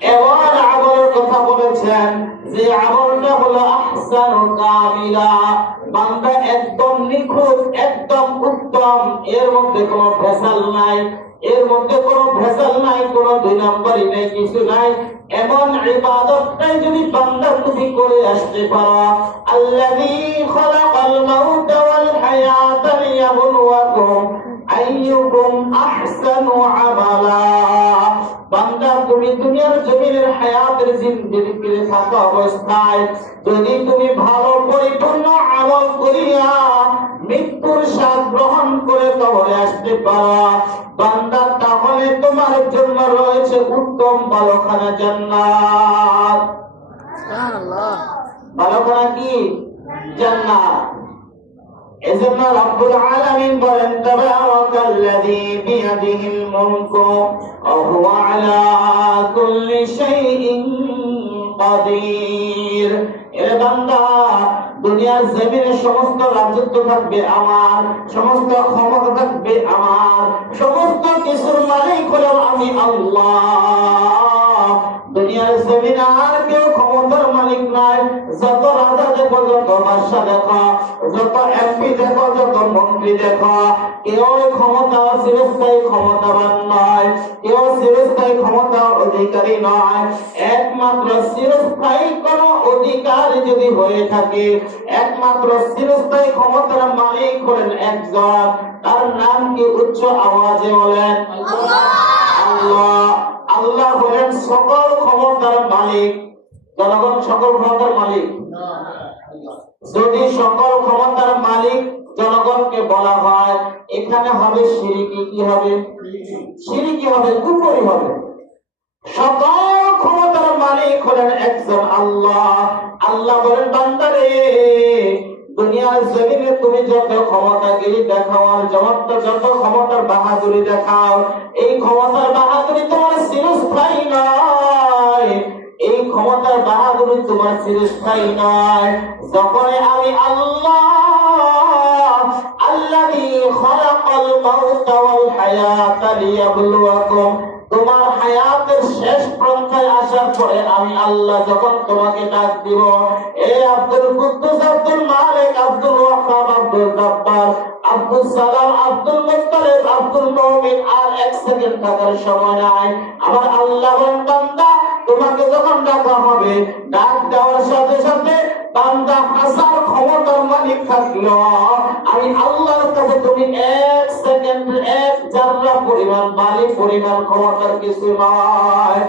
এমন আমলের কথা বলেছেন যে আমলটা হলো আহসানু কামিলা, বান্দা একদম নিখুঁত, একদম উত্তম, এর মধ্যে কোনো ভেজাল নাই, এর মধ্যে কোনো ভেজাল নাই, কোনো দুই নম্বরই নেই, কিছু নাই। এমন ইবাদতটাই যদি বান্দা তুমি করে আসতে পারো, আল্লাযী খালাকাল মাউতা ওয়াল হায়াতা লিয়াবলুয়াকুম আইয়ুকুম আহসানু আমালা। বান্দা তুমি দুনিয়ার জমিনের হায়াতের জিন্দেগিতে থাকা অবস্থায় যদি তুমি ভালো পরিপূর্ণ আমল করিয়া মৃত্যুর স্বাদ গ্রহণ করে কবরে আসতে পারো বান্দা, তাহলে তোমার জন্য রয়েছে উত্তম বালখানা জান্নাত। সুবহানাল্লাহ। বালখানা কি? জান্নাত। এজন্য রব্বুল আলামিন বলেন তাবারাকাল্লাযী বিয়াদিহিল মুলকু ওয়া হুয়া আলা কুল্লি শাইইন কাদির। এ বান্দা, দুনিয়ার জমিনে সমস্ত রাজত্ব থাকবে আমার, সমস্ত ক্ষমতা থাকবে আমার, সমস্ত কিছুর মালিক হলো আমি আল্লাহ। দুনিয়ার জমিনে আর কেউ ক্ষমতার মালিক নাই। যত রাজা দেখো, যত বাদশা দেখো, যত এমপি দেখো, যত মন্ত্রী দেখো, কেউ ক্ষমতা চিরস্থায়ী ক্ষমতাবান নয়, কেউ চিরস্থায়ী ক্ষমতার অধিকারী নয়। একমাত্র চিরস্থায়ী কোন অধিকার যদি হয়ে থাকে, একমাত্র চিরস্থায়ী ক্ষমতার মালিক হলেন একজন, তার নাম কি? উচ্চ আওয়াজে বলেন আল্লাহ। আল্লাহ হলেন সকল ক্ষমতার মালিক। জনগণ সকল ক্ষমতার মালিক? যদি সকল ক্ষমতার মালিক জনগণকে বলা হয়, এখানে হবে শিরকি। কি হবে? শিরকি হবে, কুফরি হবে। সকল ক্ষমতার মালিক হলেন একজন আল্লাহ। আল্লাহ বলেন বান্দারে, দুনিয়ার জমিনে তুমি যত ক্ষমতাগিরি দেখাও আর যত ক্ষমতার বাহাদুরি দেখাও, এই ক্ষমতার বাহাদুরি তোমার চিরস্থায়ী নয়, এই ক্ষমতার বাহাদুরি তোমার চিরস্থায়ী নয়। যখন আমি আল্লাহ আল্লাযী খালাকাল মাউতা ওয়াল হায়াতা লিয়াবলুয়াকুম, তোমার হায়াতের শেষ পর্যায়ে আসার পরে আমি আল্লাহ যখন তোমাকে ডাক দিব, এ আব্দুল কুদ্দুস, আব্দুল মালিক, আব্দুল ওয়াহাব, আব্দুল জব্বার, আব্দুল সালাম, আব্দুল মুত্তালিব, আব্দুল মুমিন, আর এক সেকেন্ড থাকার সময় নাই। আমার আল্লাহ বলেন বান্দা, তোমাকে যখন ডাকা হবে, ডাক দেওয়ার সাথে সাথে বান্দা হাজার ক্ষমতার মালিক থাকলো, আমি আল্লাহর কাছে তুমি এক সেকেন্ড, এক জাররা পরিমাণ, বালি পরিমাণ ক্ষমতার কিছু নয়।